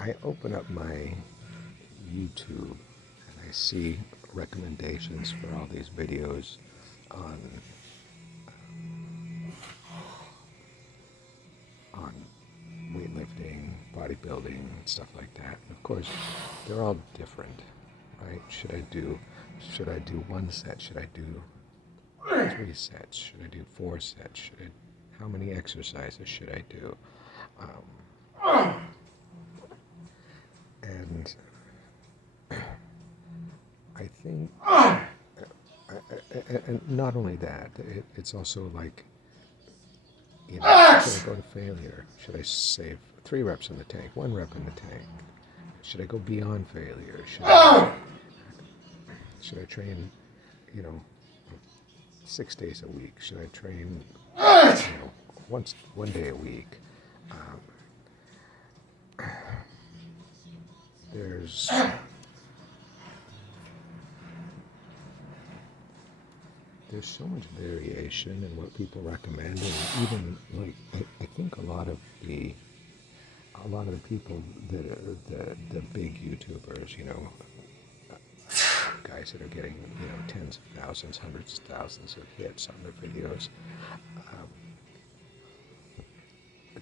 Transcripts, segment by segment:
I open up my YouTube and I see recommendations for all these videos on on weightlifting, bodybuilding, stuff like that. And of course, they're all different, right? Should I do one set? Should I do 3 sets? Should I do 4 sets? How many exercises should I do? And I think, and not only that, it's also like, should I go to failure? Should I save 3 reps in the tank, 1 rep in the tank? Should I go beyond failure? Should I train, 6 days a week? Should I train, one day a week? There's so much variation in what people recommend, and even like I think a lot of the people that are the big YouTubers, guys that are getting tens of thousands, hundreds of thousands of hits on their videos,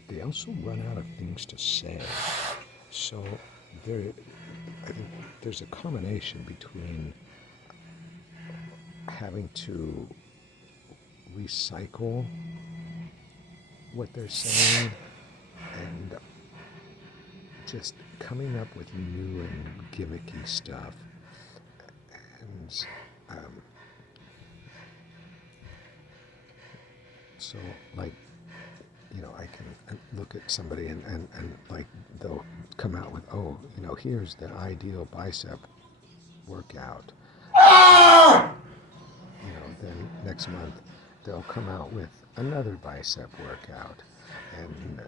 they also run out of things to say. So I think there's a combination between having to recycle what they're saying and just coming up with new and gimmicky stuff. And so, like, I can look at somebody and like they'll come out with, here's the ideal bicep workout. Then next month they'll come out with another bicep workout, and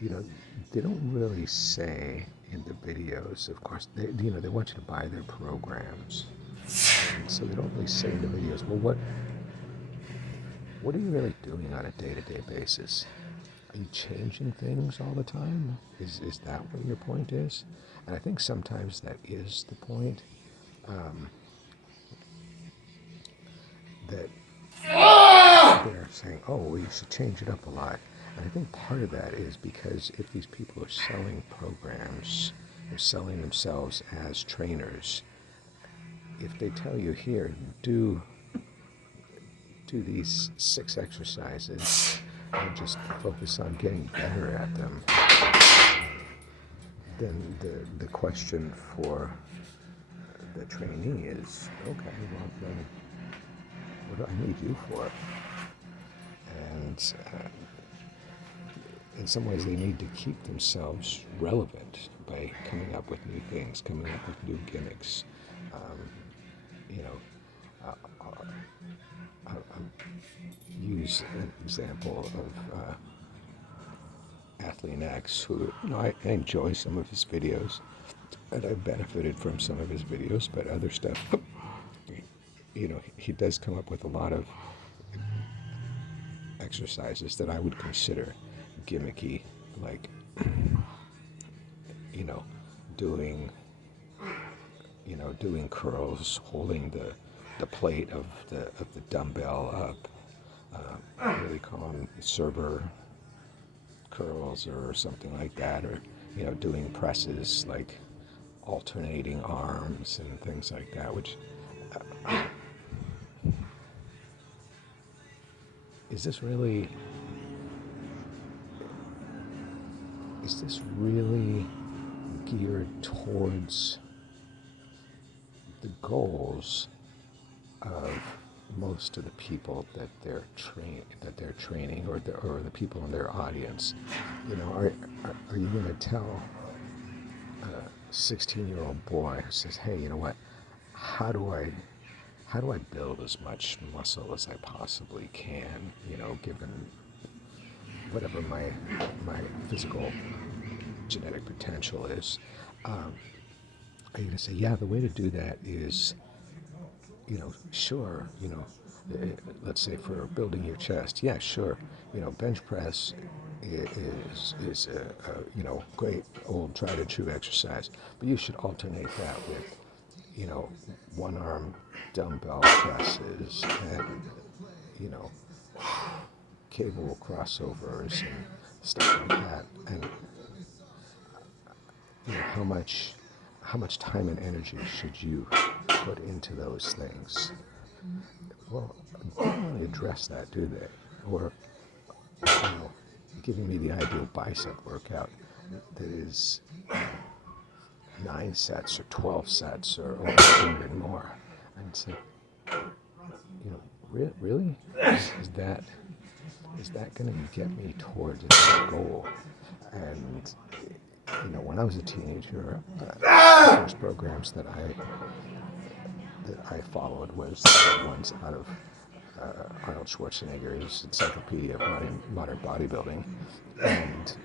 they don't really say in the videos. Of course, they want you to buy their programs, and so they don't really say in the videos, well, what are you really doing on a day-to-day basis? Are you changing things all the time? Is that what your point is? And I think sometimes that is the point. That they're saying, you should change it up a lot. And I think part of that is because if these people are selling programs, they're selling themselves as trainers. If they tell you, here, do these 6 exercises and just focus on getting better at them, then the question for the trainee is, okay, well then, what do I need you for? And in some ways, they need to keep themselves relevant by coming up with new things, coming up with new gimmicks. I'll use an example of Athlete X, who I enjoy some of his videos, and I've benefited from some of his videos, but other stuff. He does come up with a lot of exercises that I would consider gimmicky, like, doing curls, holding the plate of the dumbbell up. What do they call them? Server curls or something like that, or doing presses, like alternating arms and things like that, which is this really geared towards the goals of most of the people that they're training, or the people in their audience? Are you going to tell a 16-year-old boy who says, hey, you know what, how do I build as much muscle as I possibly can, given whatever my physical genetic potential is? Are you going to say, yeah, the way to do that is, sure, let's say for building your chest, yeah, sure, bench press is a great old tried and true exercise, but you should alternate that with one arm dumbbell presses and cable crossovers and stuff like that. And how much time and energy should you put into those things? Well, they don't really address that, do they? Or giving me the ideal bicep workout that is 9 sets or 12 sets or 100 more. And say, really? Is that going to get me towards that goal? And when I was a teenager, the first programs that I followed was the ones out of Arnold Schwarzenegger's Encyclopedia of Modern Bodybuilding, and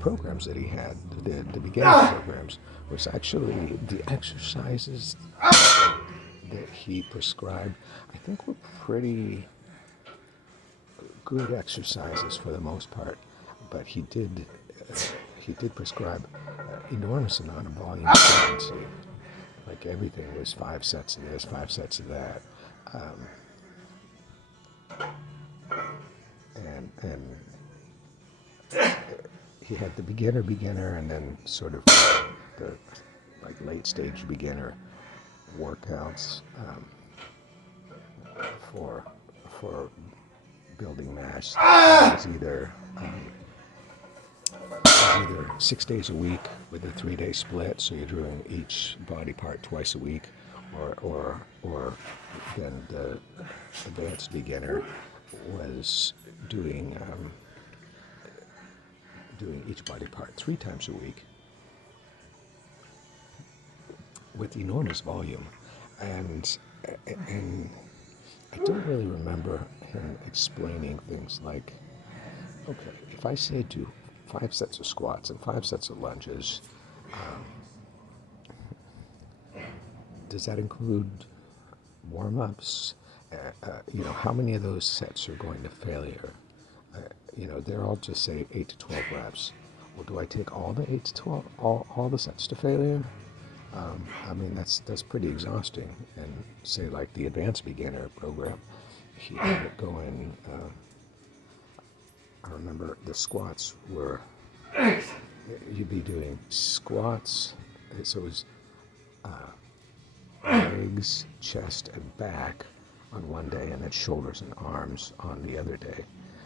programs that he had, the beginning programs, was actually the exercises that he prescribed. I think were pretty good exercises for the most part, but he did prescribe enormous amount of volume frequency. Like everything was 5 sets of this, 5 sets of that, and he had the beginner, and then sort of the late stage beginner workouts for building mass. It was either 6 days a week with a 3-day split, so you're doing each body part twice a week, or then the advanced beginner was doing each body part 3 times a week with enormous volume, and I don't really remember him explaining things like, okay, if I say do 5 sets of squats and 5 sets of lunges, does that include warm-ups? How many of those sets are going to failure? They're all just say 8 to 12 reps. Well, do I take all the 8 to 12, all the sets to failure? That's pretty exhausting. And say like the advanced beginner program, he had it going. I remember the squats were, you'd be doing squats, so it was legs, chest, and back on one day, and then shoulders and arms on the other day.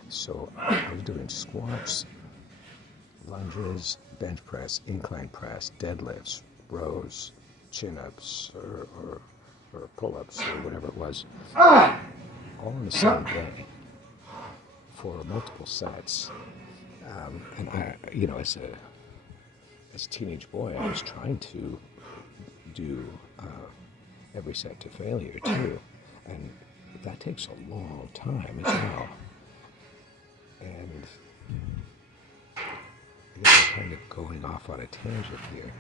So I was doing squats, lunges, bench press, incline press, deadlifts, rows, chin-ups, or pull-ups, or whatever it was, all on the same day for multiple sets. And I, as a teenage boy, I was trying to do every set to failure too, and that takes a long time as well. And I guess I'm kind of going off on a tangent here,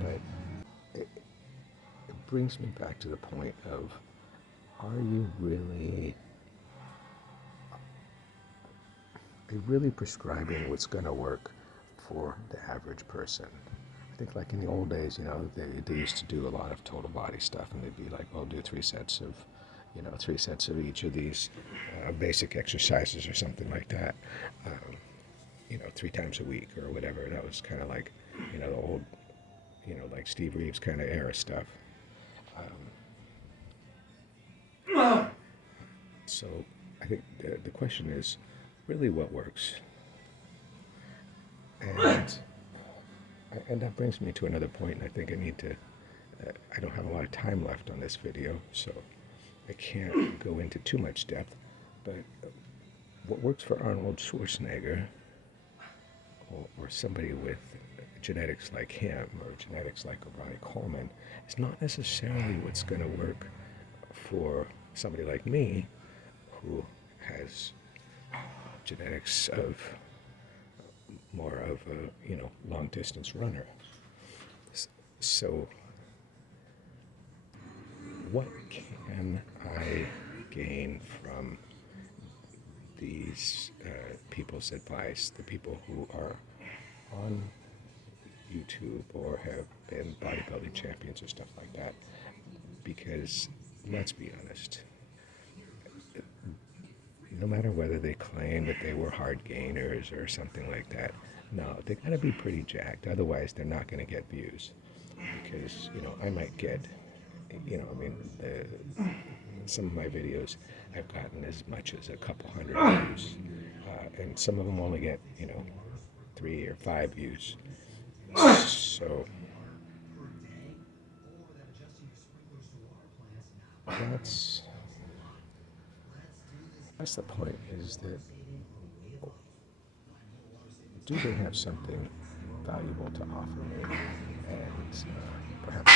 but it brings me back to the point of, are you really prescribing what's going to work for the average person? I think like in the old days, they used to do a lot of total body stuff, and they'd be like, well, do 3 sets of each of these basic exercises or something like that, 3 times a week or whatever. That was kind of like, the old, like Steve Reeves kind of era stuff. So I think the question is really what works. And that brings me to another point, and I think I need to, I don't have a lot of time left on this video, so I can't go into too much depth, but what works for Arnold Schwarzenegger, or somebody with genetics like him, or genetics like Ronnie Coleman, is not necessarily what's going to work for somebody like me, who has genetics of more of a long distance runner. So what can I gain from these people's advice, the people who are on YouTube or have been bodybuilding champions or stuff like that? Because let's be honest, no matter whether they claim that they were hard gainers or something like that, no, they gotta be pretty jacked. Otherwise, they're not going to get views. Because, I might get, some of my videos I've gotten as much as a couple hundred views. And some of them only get, 3 or 5 views. So that's the point, is that do they have something valuable to offer me? And perhaps